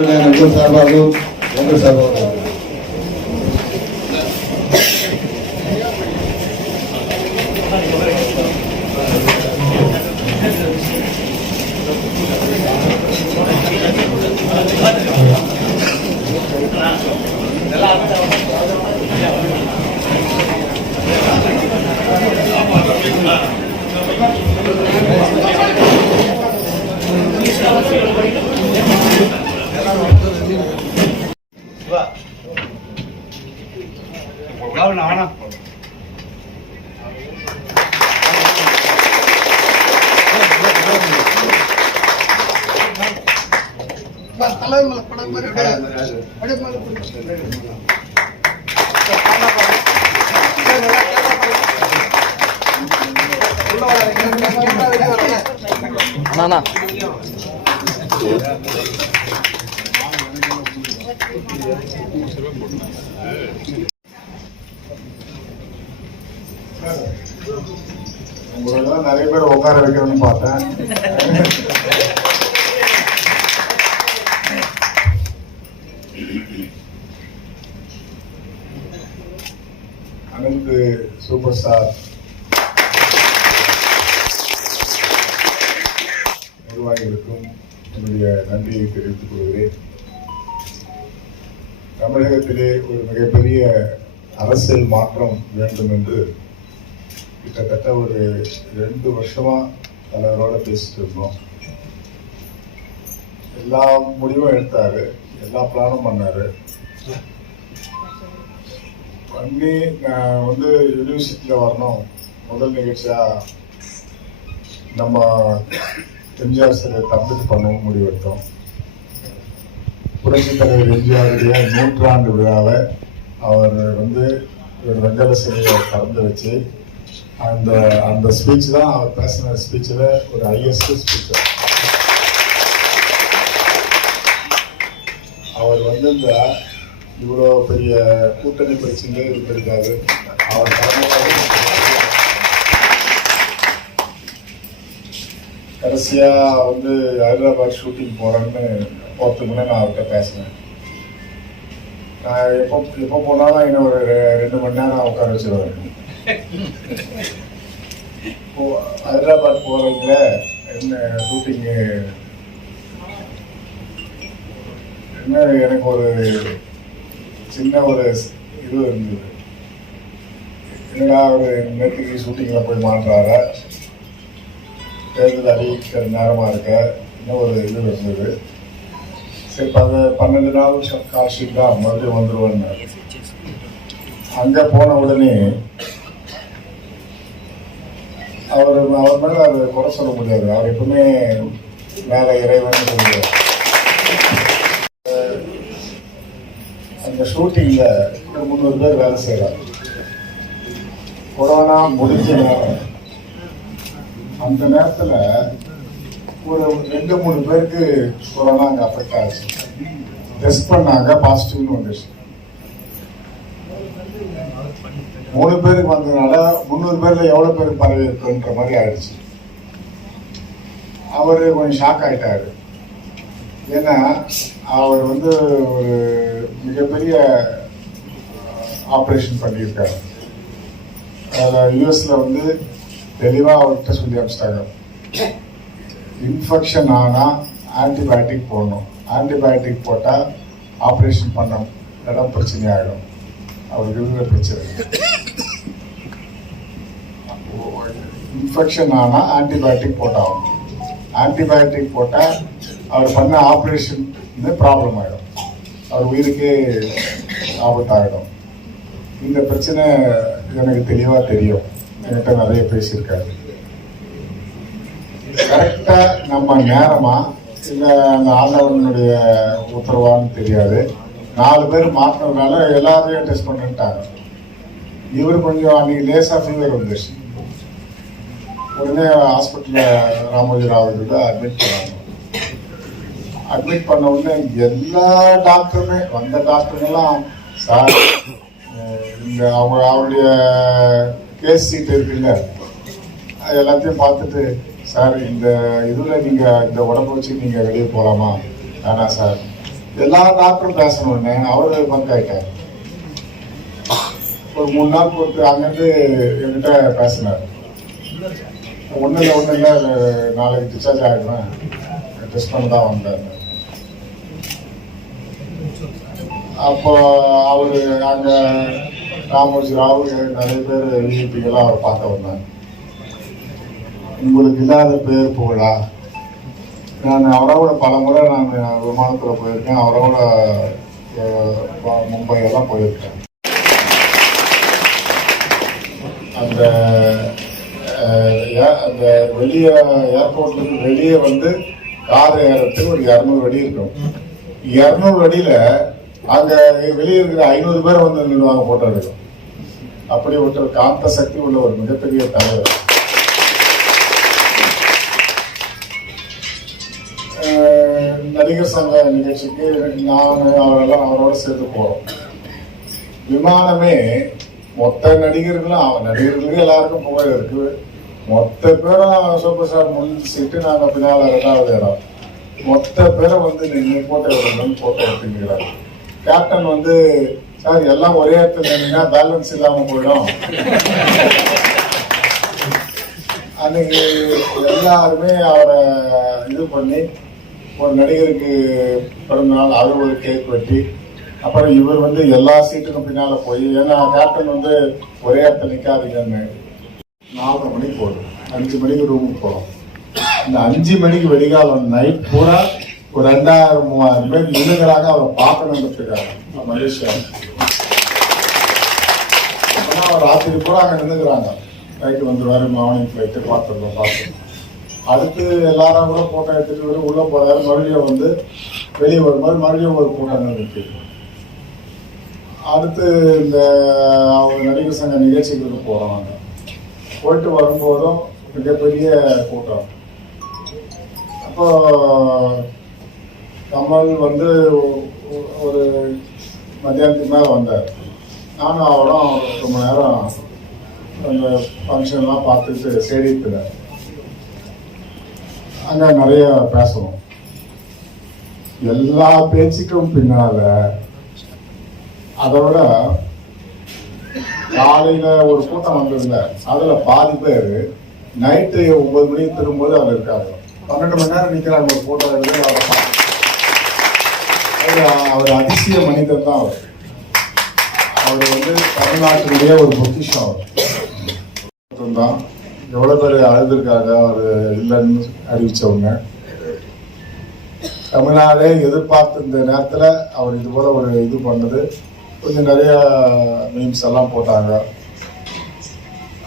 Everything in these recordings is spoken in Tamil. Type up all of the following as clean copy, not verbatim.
சார்பாகவும் எங்கள் சார்பாகவும் உங்களெல்லாம் நிறைய பேர் உட்கார வைக்கணும்னு பார்த்தேன். அனைத்து சூப்பர் ஸ்டார் நிர்வாகிகளுக்கும் என்னுடைய நன்றியை தெரிவித்துக் கொள்கிறேன். தமிழகத்திலே ஒரு மிகப்பெரிய அரசியல் மாற்றம் வேண்டும் என்று கிட்டத்தட்ட ஒரு 2 வருஷமா தலைவரோட பேசிட்டு இருந்தோம். எல்லா முடிவும் எடுத்தாரு, எல்லா பிளானும் பண்ணாரு. பண்ணி நான் யூனிவர்சிட்டியில வரணும், முதல் நிகழ்ச்சியா நம்ம எம்ஜிஆர் சிலை தந்துட்டு பண்ணவும் முடிவெடுத்தோம். புரட்சி தலைவர் எம்ஜிஆருடைய 100ஆண்டு விழாவை அவர் ஒரு வெங்கல சிலையை திறந்து வச்சு அந்த ஸ்பீச் தான் அவர் பேசின ஸ்பீச்சில் ஒரு ஹையஸ்ட் ஸ்பீச். அவர் இந்த இவ்வளோ பெரிய கூட்டணி பிரச்சனையே இருந்திருக்காரு. அவர் கடைசியா ஹைதராபாத் ஷூட்டிங் போறேன்னு போறதுக்கு முன்னே நான் அவர்கிட்ட பேசினேன். நான் எப்போ போனாலும் இன்னும் ஒரு 2 மணி நேரம் உட்கார வச்சிருவேன். ஹைதராபாத் போறதுல என்ன ஷூட்டிங்கு என்ன எனக்கு ஒரு சின்ன ஒரு இது இருந்தது. என்னடா ஒரு நேற்றுக்கு ஷூட்டிங்கில் போய் மாட்டுறாரு, தேர்தல் அறிவிக்கிற நேரமா இருக்க, இன்னும் ஒரு இது இருந்தது. சரி 12 நாள் கால்ஷீட் தான், மறுபடியும் வந்துருவேன்னு. அங்கே போன உடனே அவர் மேலே அதை குறை சொல்ல முடியாது. அவர் எப்பவுமே மேலே இறைவன் சொல்லுவார். அந்த ஷூட்டிங்ல 300 பேர் வேலை செய்யறாங்க. கொரோனா முடிஞ்ச நேரம், அந்த நேரத்துல ஒரு 2-3 பேருக்கு கொரோனா அங்கே அஃபெக்ட் ஆச்சு. டெஸ்ட் பண்ணாங்க, பாசிட்டிவ்னு வந்துச்சு. 3 பேருக்கு வந்ததுனால 300 பேர்ல எவ்வளவு பேருக்கு பரவி இருக்குன்ற மாதிரி ஆயிடுச்சு. அவரு கொஞ்சம் ஷாக் ஆயிட்டாரு. ஏன்னா அவர் ஒரு மிகப்பெரிய ஆப்ரேஷன் பண்ணியிருக்காரு. யூஎஸ்ல தெளிவா அவர்கிட்ட சொல்லி அனுப்பிச்சிட்டாங்க, இன்ஃபெக்ஷன் ஆனா ஆன்டிபயோட்டிக் போடணும், ஆன்டிபயோட்டிக் போட்டா ஆப்ரேஷன் பண்ண இடம் பிரச்சனை ஆகிடும். அவருக்கு இருக்கிற பிரச்சனை இன்ஃபெக்ஷன் ஆனா ஆன்டிபயோட்டிக் போட்டாகும். ஆன்டிபயோட்டிக் போட்டா அவர் பண்ண ஆப்ரேஷன் ப்ராப்ளம் ஆகிடும், அவர் உயிருக்கே ஆபத்தாகிடும். இந்த பிரச்சனை எனக்கு தெளிவா தெரியும், என்கிட்ட நிறைய பேசியிருக்காரு. கரெக்டா நம்ம நேரமா இல்ல அந்த ஆண்டவனுடைய உத்தரவான்னு தெரியாது, 4 பேர் மாற்றினதுனால எல்லாரையும் டெஸ்ட் பண்ணிட்டாங்க. இவர் கொஞ்சம் அன்னைக்கு லேசா ஃபீவர் வந்துச்சு. உடனே ஹாஸ்பிட்டல்ல ராமோஜி ராவ் அட்மிட் பண்ணாங்க. அட்மிட் பண்ண உடனே எல்லா டாக்டருமே வந்த டாக்டருங்கெல்லாம், சார் இந்த அவருடைய கேஸ் சீட் இருக்குல்ல எல்லாத்தையும் பார்த்துட்டு, சார் இந்த இதுல நீங்க இந்த உடம்பு வச்சு நீங்க வெளியே போகலாமா? வேணாம் சார், எல்லா டாக்டரும் பேசணும்னு அவரு பங்க் ஆயிட்டார். ஒரு 3 நாள் பொறுத்து அங்கிருந்து என்கிட்ட பேசினார். ஒன்றும் இல்லை, நாளைக்கு டிஸ்சார்ஜ் ஆகிடுவேன், டெஸ்ட் பண்ண தான் வந்தார். அப்போ அவரு அங்கே ராமோஜி ராவு நிறைய பேர் விஐபிகளாக அவர் பார்க்க வந்தாங்க. உங்களுக்கு இல்லாத பேர் புகழா? நான் அவரோட பல முறை நான் விமானத்தில் போயிருக்கேன், அவரோட மும்பை எல்லாம் போயிருக்கேன். அந்த அந்த வெளியே ஏர்போர்ட்லேருந்து வெளியே வந்து கார் ஏறத்துக்கு ஒரு 200 அடி இருக்கும். 200 அடியில் அங்கே வெளியே இருக்கிற 500 பேர் வந்து நின்றுவாங்க, போட்டோ எடுக்கும். அப்படி ஒரு காந்த சக்தி உள்ள ஒரு மிகப்பெரிய தலைவர். நடிகர் சங்க நிகழ்ச்சிக்கு நான் அவரெல்லாம் அவரோட சேர்த்து போகிறோம். விமானமே மொத்த நடிகர்களுக்கு எல்லாருக்கும் புகழ் இருக்கு. மொத்த பேரும் சூப்பர் ஸ்டார் முன் சீட்டு, நாங்கள் பின்னால் 2வது இடம். மொத்த பேரை வந்து நீங்கள் போட்டோ எடுக்கணும்னு போட்டோ எடுத்துக்கிறாங்க. கேப்டன் வந்து சார் எல்லாம் ஒரே இடத்துல நின்னா பேலன்ஸ் இல்லாமல் போயிடும். அன்னைக்கு எல்லாருமே அவரை இது பண்ணி ஒரு நடிகருக்கு பிறந்த நாள் அவர் ஒரு கேக் வெட்டி, அப்புறம் இவர் வந்து எல்லா சீட்டுக்கும் பின்னால போய், ஏன்னா கேப்டன் வந்து ஒரே இடத்துல நிற்காதீங்கன்னு 4 மணிக்கு போடும், 5 மணிக்கு ரூமுக்கு போகிறோம். இந்த 5 மணிக்கு வெடிகாலம் நைட் பூரா ஒரு 2000-3000 பேர் நின்றுகிறாங்க அவரை பார்க்கணுன்றதுக்காக மலேசியா. அப்போனா அவர் ராத்திரி பூரா அங்கே நின்றுக்கிறாங்க. நைட்டு வந்துடுவார், மார்னிங் ஃப்ளைட்டு பார்த்து அடுத்து எல்லாரும் கூட போட்டோ எடுத்துட்டு வரும். உள்ள போறாரு, மறுபடியும் வந்து வெளியே வரும்போது மறுபடியும் ஒரு கூட்டம் நிற்கிது. அடுத்து இந்த அவங்க நடிகர் சங்க நிகழ்ச்சிகளுக்கு போகிறோம். நாங்கள் போயிட்டு வரும்போதும் மிகப்பெரிய கூட்டம். அப்போ கமல் வந்து ஒரு மத்தியானத்துக்கு மேலே வந்தார். நானும் அவரும் ரொம்ப நேரம் அந்த ஃபங்க்ஷன்லாம் பார்த்துட்டு ஸ்டேடியத்தில் அங்கே நிறைய பேசணும். எல்லா பேச்சுக்கும் பின்னால அதை விட காலையில ஒரு கூட்டம் வந்ததுல அதுல பாதி பேர் நைட்டு 9 மணிக்கு திரும்பும்போது அவர் இருக்காரு. 12 மணி நேரம் நிக்கிறாங்க ஒரு கூட்டம் எடுத்து அவர் அதிசய மனிதன் தான். அவர் வந்து தமிழ்நாட்டினுடைய ஒரு பொக்கிஷம். அவர் தான் எவ்வளவு பேர் அழுதுருக்காங்க அவர் இல்லைன்னு அறிவிச்சவங்க. தமிழ்நாடே எதிர்பார்த்த இந்த நேரத்தில் அவர் இது போல ஒரு இது பண்ணது கொஞ்சம் நிறைய மீம்ஸ் எல்லாம் போட்டாங்க.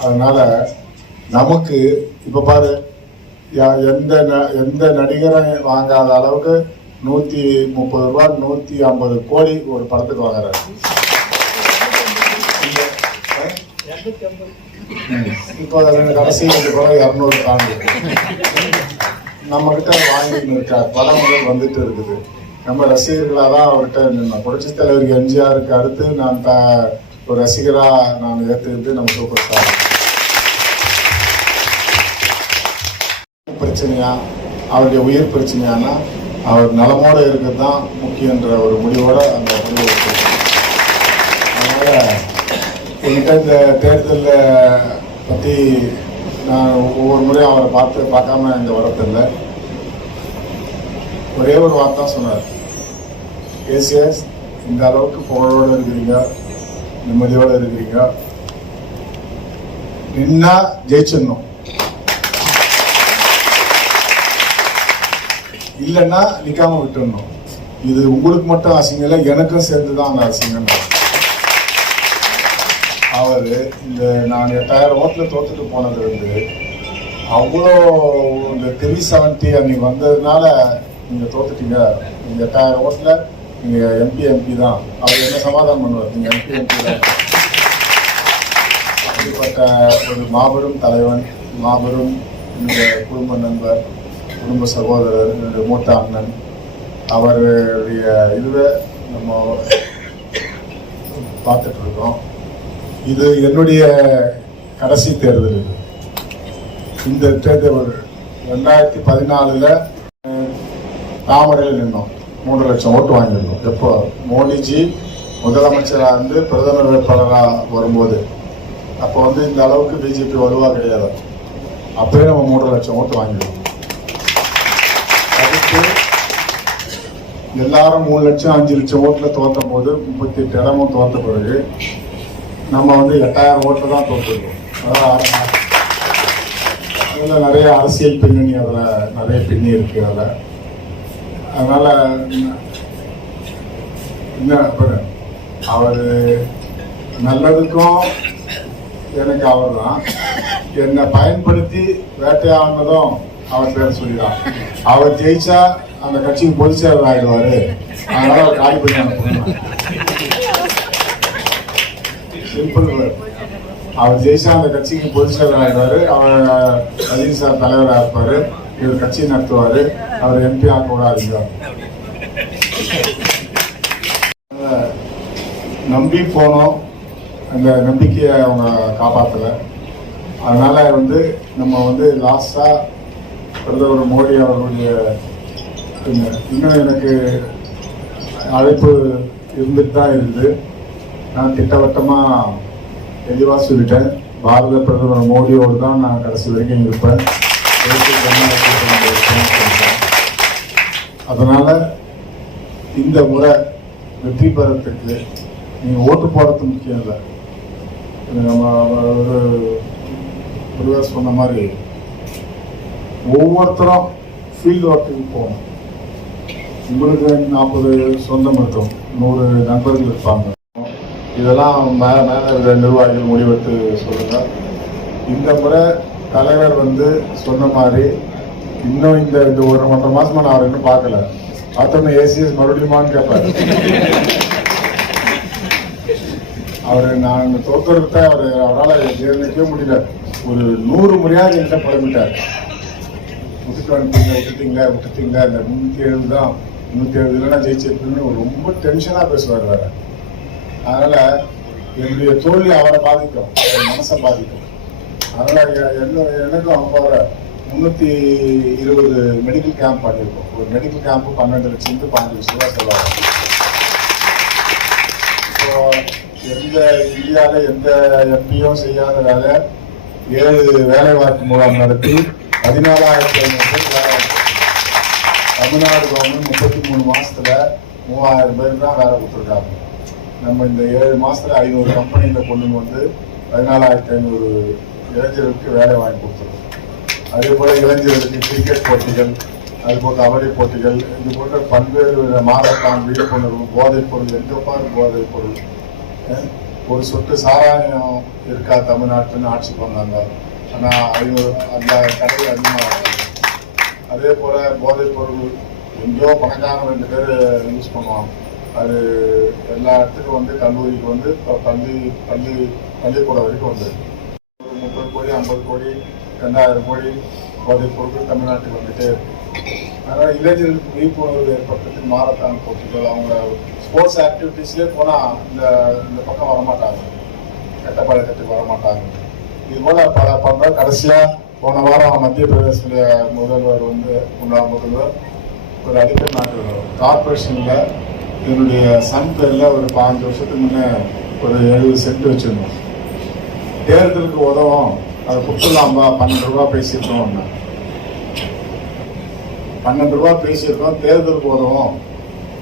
அதனால நமக்கு இப்ப பாரு, எந்த நடிகரை வாங்காத அளவுக்கு 130 ரூபாய் 150 கோடி ஒரு படத்துக்கு வாங்குறாரு. இப்போ கடைசி 200 தாண்டி நம்ம கிட்ட வாங்கிட்டு இருக்கார். படங்கள் வந்துட்டு இருக்குது. நம்ம ரசிகர்களாக தான் அவர்கிட்ட நின்னோம். புரட்சித் தலைவர் எம்ஜிஆருக்கு அடுத்து நான் ஒரு ரசிகரா நான் ஏற்றுக்கிட்டு நம்ம சூப்பர் ஸ்டார். பிரச்சனையா அவருடைய உயிர் பிரச்சனையானா அவர் நலமோடு இருக்கிறது தான் முக்கியன்ற ஒரு முடிவோட அந்த முடிவு எடுத்து. அதனால என்கிட்ட இந்த தேர்தலில் பற்றி நான் ஒவ்வொரு முறையும் அவரை பார்க்காம இங்கே வரதில்லை. ஒரே ஒரு வார்த்தை சொன்னார், ஏசிஎஸ் இந்த அளவுக்கு புகழோடு இருக்கிறீங்க, நிம்மதியோடு இருக்கிறீங்க, நின்னா ஜெயிச்சிடணும், இல்லைன்னா நிக்காம விட்டுடணும். இது உங்களுக்கு மட்டும் அசிங்கம் இல்லை, எனக்கும் சேர்ந்துதான் அந்த அசிங்கம். அவர் இந்த நான் 8000 ஓட்டில் தோத்துட்டு போனது வந்து அவ்வளோ இந்த 370 அன்னைக்கு வந்ததுனால நீங்க தோத்துட்டீங்க, நீங்க 8000 ஓட்டில் நீங்க எம்பி தான். அவர் என்ன சமாதானம் பண்ணுவார், நீங்க எம்பி தான். அப்படிப்பட்ட ஒரு மாபெரும் தலைவன், மாபெரும் இந்த குடும்ப நண்பர், குடும்ப சகோதரர், என்னுடைய மூத்த அண்ணன். அவருடைய இதுவே நம்ம பார்த்துட்டு இருக்கோம். இது என்னுடைய கடைசி தேர்தல். இந்த தேர்தல் 2014 தாமரையில் நின்னோம். 3 லட்சம் ஓட்டு வாங்கியிருந்தோம். எப்போ மோடிஜி முதலமைச்சராக இருந்து பிரதமர் வேட்பாளராக வரும்போது, அப்போ வந்து இந்த அளவுக்கு பிஜேபி வலுவா கிடையாது. அப்பவே நம்ம 3 லட்சம் ஓட்டு வாங்கிடுவோம். அதுக்கு எல்லாரும் 3 லட்சம் 5 லட்சம் ஓட்டுல தோற்றும் போது 38 இடமும் தோற்ற பிறகு நம்ம வந்து 8000 ஓட்டுல தான் தோற்றுருக்கோம். அதில் நிறைய அரசியல் பின்னணி அதில் நிறைய பின்னி இருக்கு. அதில் அதனால என்ன அவர் நல்லதுக்கும் எனக்கு அவர் தான் என்னை பயன்படுத்தி வேட்டையாடினதும் அவர் பேர் சொல்லிதான். அவர் ஜெயிச்சா அந்த கட்சிக்கு பொதுச் செயலர் ஆகிடுவாரு, அதனால அவர் காலி பண்ணி அனுப்பணும். சிம்பிள். அவர் ஜெயிச்சா அந்த கட்சிக்கு பொதுச் செயலர் ஆகிடுவாரு, அவர் ரஜினி சார் தலைவராக இருப்பாரு, இவர் கட்சி நடத்துவாரு, அவர் எம்பி ஆகக்கூடாது. நம்பி போனோம், அந்த நம்பிக்கையை அவங்க காப்பாற்றலை. அதனால வந்து நம்ம வந்து லாஸ்டா பிரதமர் மோடி அவர்களுடைய இன்னும் எனக்கு அழைப்பு இருந்துட்டு தான் இருக்குது. நான் திட்டவட்டமாக தெளிவாக சொல்லிட்டேன், பாரத பிரதமர் மோடியோடு தான் நான் கடைசி வரைக்கும் இருப்பேன். அதனால இந்த முறை வெற்றி பெறத்துக்கு நீங்கள் ஓட்டு போடுறது முக்கியம் இல்லை. நம்ம ஒரு சொன்ன மாதிரி ஒவ்வொருத்தரும் ஃபீல்டு ஒர்க்குக்கு போகணும். உங்களுக்கு 40 சொந்தம் இருக்கும், 100 நண்பர்கள் இருப்பாங்க. இதெல்லாம் மேலே நிர்வாகிகள் முடிவெடுத்து சொல்லுங்க. இந்த முறை தலைவர் வந்து சொன்ன மாதிரி இன்னும் இந்த 1.5 மாசமா நான் அவர் இன்னும் பார்க்கல. பார்த்தோம்னா ஏசிஎஸ் மறுபடியுமான்னு கேட்பாரு. அவர் நான் தோற்கடித்த அவரால் ஜீரணிக்கவே முடியல. ஒரு 100 முறையாக என்கிட்ட புலம்பிட்டார். விட்டுட்டீங்களா இந்த 370 தான், 370 இல்லைன்னா ஜெயிச்சிருக்குன்னு ரொம்ப டென்ஷனாக பேசுவார் வேற. அதனால என்னுடைய தோல்வி அவரை பாதிக்கும், மனசை பாதிக்கும். அதனால எனக்கும் அவங்க 320 மெடிக்கல் கேம்ப் பண்ணியிருக்கோம். ஒரு மெடிக்கல் கேம்ப் 12 லட்சம் 15 லட்சம் ரூபா செலவாகும். இப்போ எந்த இந்தியாவில் எந்த எம்பியும் செய்யாத வேலை 7 வேலை வாய்ப்பு முகாம் நடத்தி 14,500 பேர் வேலை. தமிழ்நாடு கவர்மெண்ட் 33 மாசத்துல 3000 பேர் தான் வேலை கொடுத்துருக்காங்க. நம்ம இந்த 7 மாசத்துல 500 கம்பெனியில கொண்டு வந்து 14,500 இளைஞர்களுக்கு வேலை வாங்கி கொடுத்துருக்கோம். அதே போல இளைஞர்களுக்கு கிரிக்கெட் போட்டிகள், அதுபோல் கபடி போட்டிகள், இது போன்ற பல்வேறு மாரத்தான், விழிப்புணர்வு, போதைப் பொருள், எங்க பாரு போதைப் பொருள், ஒரு சொட்டு சாராயம் இருக்கா தமிழ்நாட்டுன்னு ஆட்சி பண்ணாங்க. ஆனால் அந்த கடையில் அதிகமாக. அதே போல போதைப் பொருள் எங்கேயோ பணக்காரன் 2 பேர் யூஸ் பண்ணுவான். அது எல்லா இடத்துக்கும் வந்து கல்லூரிக்கு வந்து பள்ளிக்கூடம் வரைக்கும் வந்து 30 கோடி 50 கோடி 2000 கோடி போதைப் பொருட்கள் தமிழ்நாட்டுக்கு வந்துட்டே இருக்கு. அதனால இளைஞர்களுக்கு விழிப்புணர்வு ஏற்படுறதுக்கு மாரத்தான் போட்டிகள், அவங்க ஸ்போர்ட்ஸ் ஆக்டிவிட்டீஸ்லேயே போனால் இந்த பக்கம் வரமாட்டாங்க, கெட்ட பழக்கத்துக்கு வரமாட்டாங்க. இது போல பல பண்ணுறோம். கடைசியாக போன வாரம் மத்திய பிரதேச முதல்வர் வந்து முன்னாள் முதல்வர் ஒரு அடிக்கல் நாட்டு கார்பரேஷனில் என்னுடைய சன் பேரில் ஒரு 5 வருஷத்துக்கு முன்னே ஒரு 70 சென்ட் வச்சுருந்தோம். தேர்தலுக்கு உதவும், அதை கொடுத்துடலாம்பா, 12 ரூபா பேசியிருக்கோம். 12 ரூபா பேசியிருக்கோம், தேர்தலுக்கு உதவும்,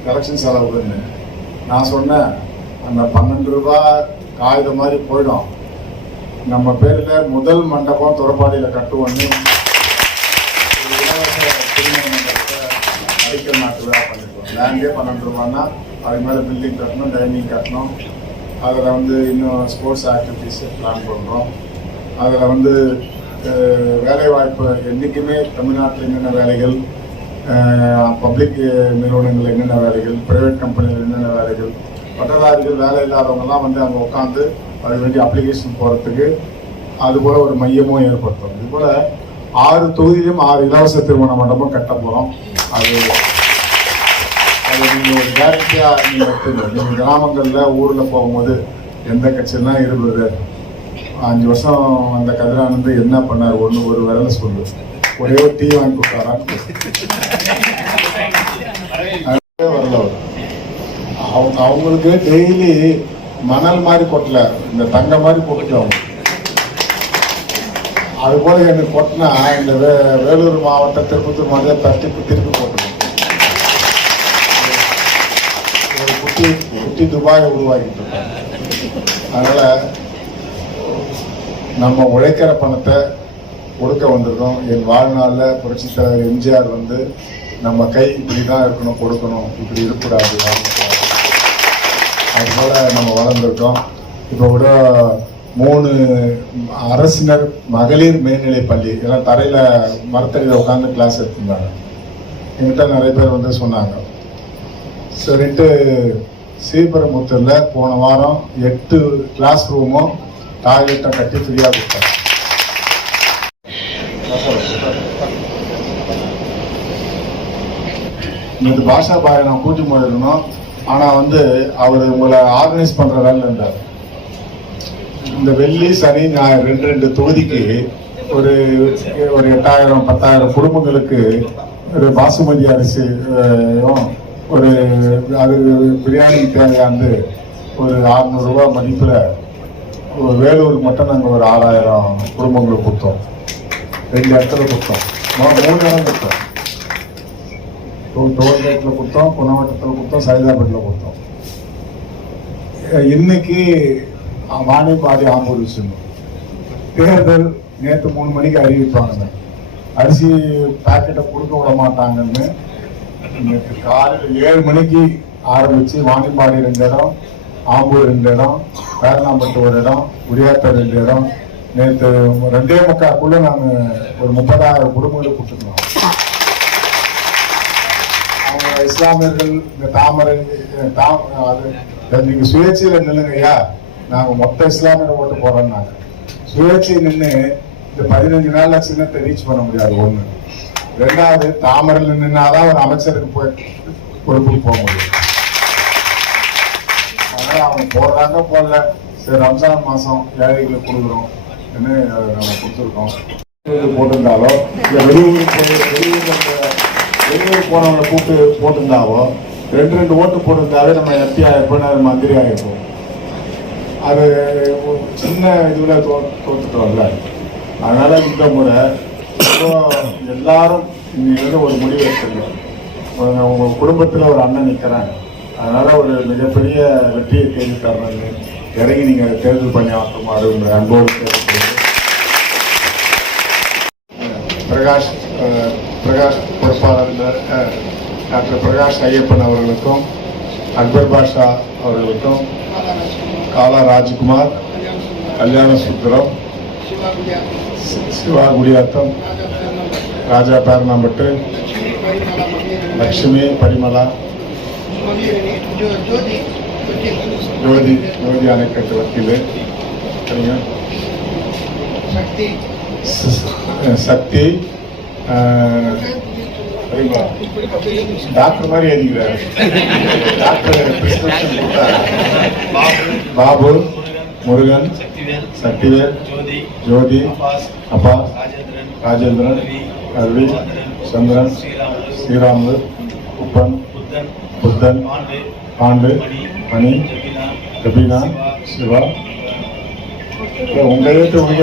எலெக்ஷன் செலவுன்னு. நான் சொன்னேன், அந்த 12 ரூபா காகிதம் மாதிரி போயிடும், நம்ம பேரில் முதல் மண்டபம் துறப்பாடியில் கட்டுவோன்னு அடிக்கல் நாட்டு வேலை பண்ணிருக்கோம். லேண்டே 12 ரூபான்னா அதுக்கு மேலே பில்டிங் கட்டணும், டைனிங் கட்டணும். அதில் வந்து இன்னும் ஸ்போர்ட்ஸ் ஆக்டிவிட்டீஸ் பிளான் பண்ணுறோம். அதில் வந்து வேலைவாய்ப்பு என்றைக்குமே தமிழ்நாட்டில் என்னென்ன வேலைகள், பப்ளிக் நிறுவனங்கள் என்னென்ன வேலைகள், பிரைவேட் கம்பெனிகள் என்னென்ன வேலைகள், பட்டதாரிகள் வேலை இல்லாதவங்கலாம் வந்து அங்கே உட்காந்து அது வேண்டிய அப்ளிகேஷன் போகிறதுக்கு அதுபோல் ஒரு மையமும் ஏற்படுத்தும். இதுபோல் 6 தொகுதியிலும் 6 இலவச திருமண மண்டபம் கட்ட போகிறோம். அது நீங்கள் ஒரு கேரண்டியாக நீங்கள் எடுத்துங்க. நீங்கள் கிராமங்களில் ஊரில் போகும்போது எந்த கட்சியெல்லாம் இருக்குது, 5 வருஷம் அந்த கதிரானந்து என்ன பண்ணார், ஒரு விரல சொல்லு, ஒரே ஒரு டீ வாங்கி கொடுத்தாரான்னு வரல அவர். அவங்களுக்கு டெய்லி மணல் மாதிரி கொட்டல, இந்த தங்க மாதிரி கொட்டுச்சு அவங்க. அது போல எனக்கு கொட்டினா இந்த வேலூர் மாவட்டம் திருப்பத்தூர் மாவட்டம் திருப்பி போட்டுருக்கோம். ஒரு குட்டி துபாயை உருவாக்கிட்டு இருக்கோம். அதனால நம்ம உழைக்கிற பணத்தை கொடுக்க வந்திருக்கோம். என் வாழ்நாளில் புரட்சித் தலைவர் எம்ஜிஆர் வந்து நம்ம கை இப்படி தான் இருக்கணும், கொடுக்கணும், இப்படி இருக்கக்கூடாது, அதுபோல நம்ம வளர்ந்துருக்கோம். இப்போ கூட 3 அரசினர் மகளிர் மேல்நிலை பள்ளி எல்லாம் தரையில் மரத்தடியில் உட்காந்து கிளாஸ் எடுத்திருந்தாங்க. என்கிட்ட நிறைய பேர் வந்து சொன்னாங்க. சரின்ட்டு ஸ்ரீபெரும்புத்தூரில் போன வாரம் 8 கிளாஸ் ரூமும் டாய்லெட்டை கட்டி ஃப்ரீயாக கொடுத்தாங்க. இந்த பாஷா பாயை நான் கூட்டி போயிருந்தோம். ஆனால் வந்து அவர் உங்களை ஆர்கனைஸ் பண்ணுற வேலை இருந்தார். இந்த வெள்ளி சனி ஞாயிறு 2 தொகுதிக்கு ஒரு 8,000 10,000 குடும்பங்களுக்கு ஒரு பாசுமதி அரிசி ஒரு அது பிரியாணிக்கு தேவையானது ஒரு 600 ரூபாய் மதிப்பில் வேலூருக்கு மட்டும் நாங்கள் ஒரு 6,000 குடும்பங்களுக்கு கொடுத்தோம். 2 இடத்துல கொடுத்தோம், 3 இடம் கொடுத்தோம். டோல்கேட்டில் கொடுத்தோம், குணவட்டத்தில் கொடுத்தோம், சைதாபேட்டில் கொடுத்தோம். இன்னைக்கு வாணிபாடி ஆம்பூர் விஷயம் தேர்தல் நேற்று 3 மணிக்கு அறிவிப்பாங்க. அரிசி பேக்கெட்டை கொடுக்க விட மாட்டாங்கன்னு நேற்று காலையில் 7 மணிக்கு ஆரம்பிச்சு வாணிபாடி 2 இடம், ஆம்பூர் 2 இடம், பேரணாம்பட்டு 1 இடம், குடியாத்தம் 2 இடம், நேற்று 2:45க்குள்ள நாங்கள் ஒரு 30,000 குடும்பங்களுக்கு கொடுத்துருந்தோம். அவங்க இஸ்லாமியர்கள் இந்த தாமரை அது நீங்க சுயேட்சையில் நில்லுங்கய்யா, நாங்கள் மொத்த இஸ்லாமியரை ஓட்டு போறோம்னாங்க. சுயேட்சை நின்று இந்த 15 நாள்ல சின்னத்தை ரீச் பண்ண முடியாது. 1. 2வது தாமரையில் நின்னாதான் ஒரு அமைச்சருக்கு போய் பொறுப்புக்கு போக முடியும். அதனால அவங்க போடுறாங்க போடல, சரி ரம்ஜான் மாசம் ஏழைகளுக்கு கொடுக்குறோம் நம்ம கொடுத்துருக்கோம். போட்டிருந்தாலோ இல்லை வெளியூர் போனவங்களை கூப்பிட்டு போட்டிருந்தாவோ 2 ஓட்டு போட்டிருந்தாவே நம்ம எம்பி ஆகிருப்போம், மந்திரி ஆகிருப்போம். அது சின்ன இதுல தோத்துட்டோம்ல. அதனால இந்த முறை எல்லாரும் இன்னைக்கு ஒரு முடிவு எடுத்துருக்கோம். உங்க குடும்பத்துல ஒரு அண்ணன் நிற்கிறாங்க, அதனால ஒரு மிகப்பெரிய வெற்றியை தேடி தரணும்னு இறங்கி நீங்க தேர்தல் பண்ணி ஆக்குமாறு உங்களை அன்போடு கேட்கிறேன். பிரகாஷ் பொறுப்பாளர் டாக்டர் பிரகாஷ் ஐயப்பன் அவர்களுக்கும், அக்பர் பாஷா அவர்களுக்கும், காலா ராஜ்குமார், கல்யாண சுந்தரம், சிவா குடியாத்தம், ராஜா பேரணாம்பட்டு, லட்சுமி பரிமலா, ஜோதி அணைக்கட்டு வக்கீல், சக்தி டாக்டர் மாதிரி எழுதிக்கிறார். டாக்டர் பிரிஸ்கிரிப்ஷன் கொடுத்தாரு. பாபு, முருகன், சக்திவேல், ஜோதி, அப்பா, ராஜேந்திரன், அருவி, சந்திரன், ஸ்ரீராமு, குப்பன், புத்தன், பாண்டு, மணி, ரபீனா, சிவா. உங்க எழுத்து உங்க